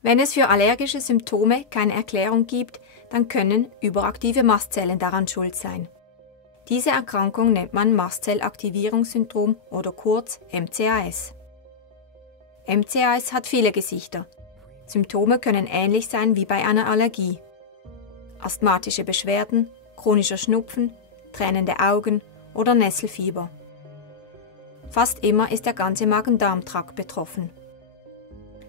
Wenn es für allergische Symptome keine Erklärung gibt, dann können überaktive Mastzellen daran schuld sein. Diese Erkrankung nennt man Mastzellaktivierungssyndrom oder kurz MCAS. MCAS hat viele Gesichter. Symptome können ähnlich sein wie bei einer Allergie. Asthmatische Beschwerden, chronischer Schnupfen, tränende Augen oder Nesselfieber. Fast immer ist der ganze Magen-Darm-Trakt betroffen.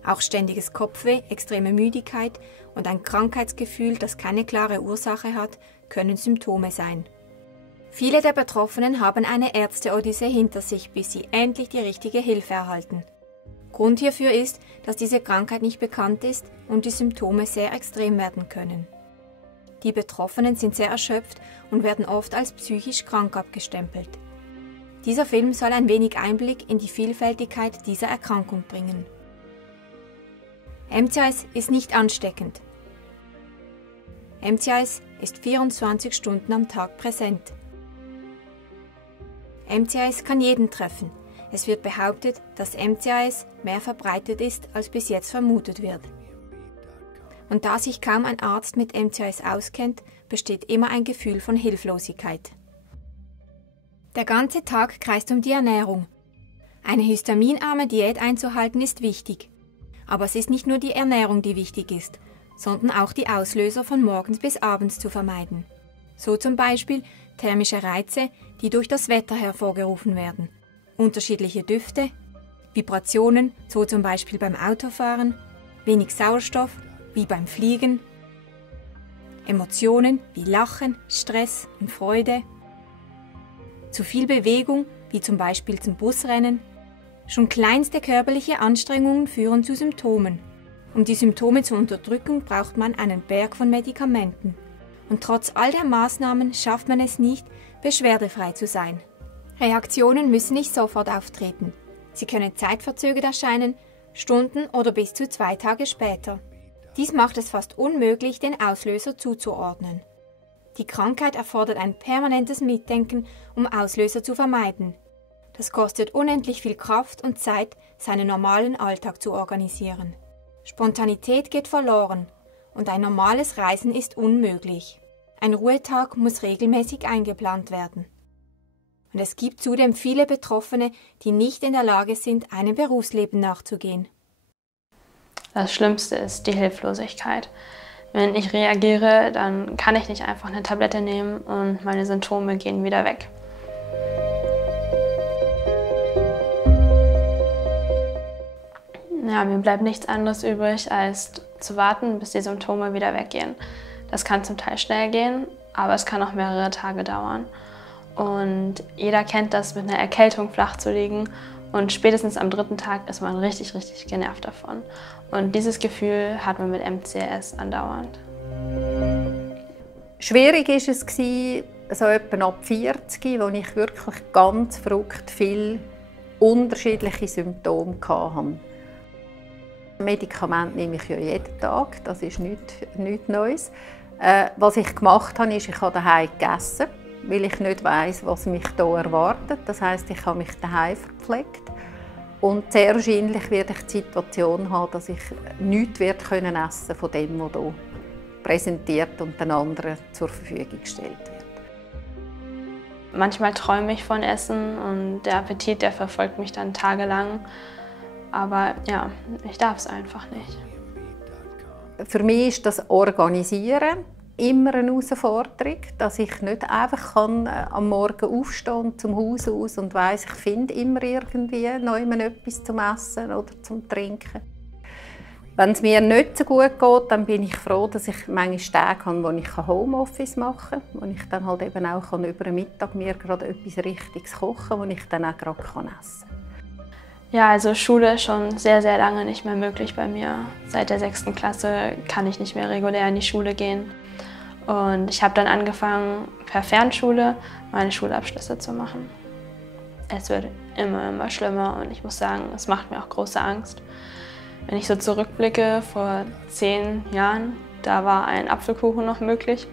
Auch ständiges Kopfweh, extreme Müdigkeit und ein Krankheitsgefühl, das keine klare Ursache hat, können Symptome sein. Viele der Betroffenen haben eine Ärzte-Odyssee hinter sich, bis sie endlich die richtige Hilfe erhalten. Grund hierfür ist, dass diese Krankheit nicht bekannt ist und die Symptome sehr extrem werden können. Die Betroffenen sind sehr erschöpft und werden oft als psychisch krank abgestempelt. Dieser Film soll ein wenig Einblick in die Vielfältigkeit dieser Erkrankung bringen. MCAS ist nicht ansteckend. MCAS ist 24 Stunden am Tag präsent. MCAS kann jeden treffen. Es wird behauptet, dass MCAS mehr verbreitet ist, als bis jetzt vermutet wird. Und da sich kaum ein Arzt mit MCAS auskennt, besteht immer ein Gefühl von Hilflosigkeit. Der ganze Tag kreist um die Ernährung. Eine histaminarme Diät einzuhalten ist wichtig. Aber es ist nicht nur die Ernährung, die wichtig ist, sondern auch die Auslöser von morgens bis abends zu vermeiden. So zum Beispiel thermische Reize, die durch das Wetter hervorgerufen werden, unterschiedliche Düfte, Vibrationen, so zum Beispiel beim Autofahren, wenig Sauerstoff, wie beim Fliegen, Emotionen wie Lachen, Stress und Freude, zu viel Bewegung, wie zum Beispiel zum Busrennen. Schon kleinste körperliche Anstrengungen führen zu Symptomen. Um die Symptome zu unterdrücken, braucht man einen Berg von Medikamenten. Und trotz all der Maßnahmen schafft man es nicht, beschwerdefrei zu sein. Reaktionen müssen nicht sofort auftreten. Sie können zeitverzögert erscheinen, Stunden oder bis zu 2 Tage später. Dies macht es fast unmöglich, den Auslöser zuzuordnen. Die Krankheit erfordert ein permanentes Mitdenken, um Auslöser zu vermeiden. Das kostet unendlich viel Kraft und Zeit, seinen normalen Alltag zu organisieren. Spontanität geht verloren und ein normales Reisen ist unmöglich. Ein Ruhetag muss regelmäßig eingeplant werden. Und es gibt zudem viele Betroffene, die nicht in der Lage sind, einem Berufsleben nachzugehen. Das Schlimmste ist die Hilflosigkeit. Wenn ich reagiere, dann kann ich nicht einfach eine Tablette nehmen und meine Symptome gehen wieder weg. Ja, mir bleibt nichts anderes übrig, als zu warten, bis die Symptome wieder weggehen. Das kann zum Teil schnell gehen, aber es kann auch mehrere Tage dauern. Und jeder kennt das, mit einer Erkältung flach zu liegen und spätestens am 3. Tag ist man richtig, richtig genervt davon. Und dieses Gefühl hat man mit MCAS andauernd. Schwierig war es, so etwa ab 40, wo ich wirklich ganz verrückt viele unterschiedliche Symptome hatte. Medikamente nehme ich ja jeden Tag, das ist nichts Neues. Was ich gemacht habe, ist, ich habe daheim gegessen, weil ich nicht weiss, was mich hier erwartet. Das heisst, ich habe mich daheim verpflegt. Und sehr wahrscheinlich werde ich die Situation haben, dass ich nichts essen können von dem, was hier präsentiert und den anderen zur Verfügung gestellt wird. Manchmal träume ich von Essen und der Appetit, der verfolgt mich dann tagelang. Aber ja, ich darf es einfach nicht. Für mich ist das Organisieren immer eine Herausforderung, dass ich nicht einfach am Morgen aufstehen und zum Haus aus und weiss, ich finde immer irgendwie noch etwas zum Essen oder zum Trinken. Wenn es mir nicht so gut geht, dann bin ich froh, dass ich manchmal Tage habe, wo ich Homeoffice machen kann, wo ich dann halt eben auch über den Mittag mir gerade etwas Richtiges kochen kann, das ich dann auch gerade essen kann. Ja, also Schule ist schon sehr, sehr lange nicht mehr möglich bei mir. Seit der 6. Klasse kann ich nicht mehr regulär in die Schule gehen. Und ich habe dann angefangen, per Fernschule meine Schulabschlüsse zu machen. Es wird immer schlimmer und ich muss sagen, es macht mir auch große Angst. Wenn ich so zurückblicke, vor 10 Jahren, da war ein Apfelkuchen noch möglich.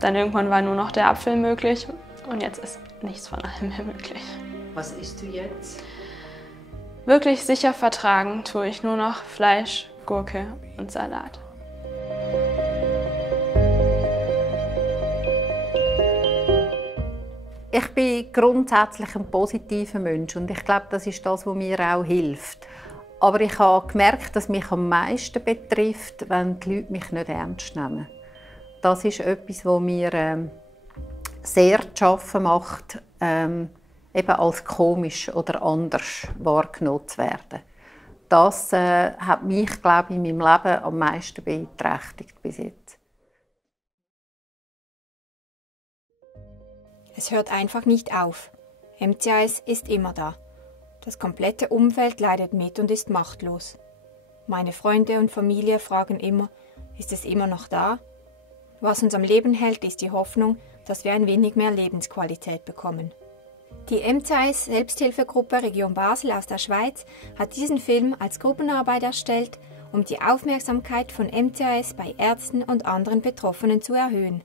Dann irgendwann war nur noch der Apfel möglich und jetzt ist nichts von allem mehr möglich. Was isst du jetzt? Wirklich sicher vertragen tue ich nur noch Fleisch, Gurke und Salat. Ich bin grundsätzlich ein positiver Mensch und ich glaube, das ist das, was mir auch hilft. Aber ich habe gemerkt, dass mich am meisten betrifft, wenn die Leute mich nicht ernst nehmen. Das ist etwas, was mir sehr zu schaffen macht, eben als komisch oder anders wahrgenommen zu werden. Das hat mich, glaube ich, in meinem Leben am meisten beeinträchtigt bis jetzt. Es hört einfach nicht auf. MCAS ist immer da. Das komplette Umfeld leidet mit und ist machtlos. Meine Freunde und Familie fragen immer, ist es immer noch da? Was uns am Leben hält, ist die Hoffnung, dass wir ein wenig mehr Lebensqualität bekommen. Die MCAS Selbsthilfegruppe Region Basel aus der Schweiz hat diesen Film als Gruppenarbeit erstellt, um die Aufmerksamkeit von MCAS bei Ärzten und anderen Betroffenen zu erhöhen.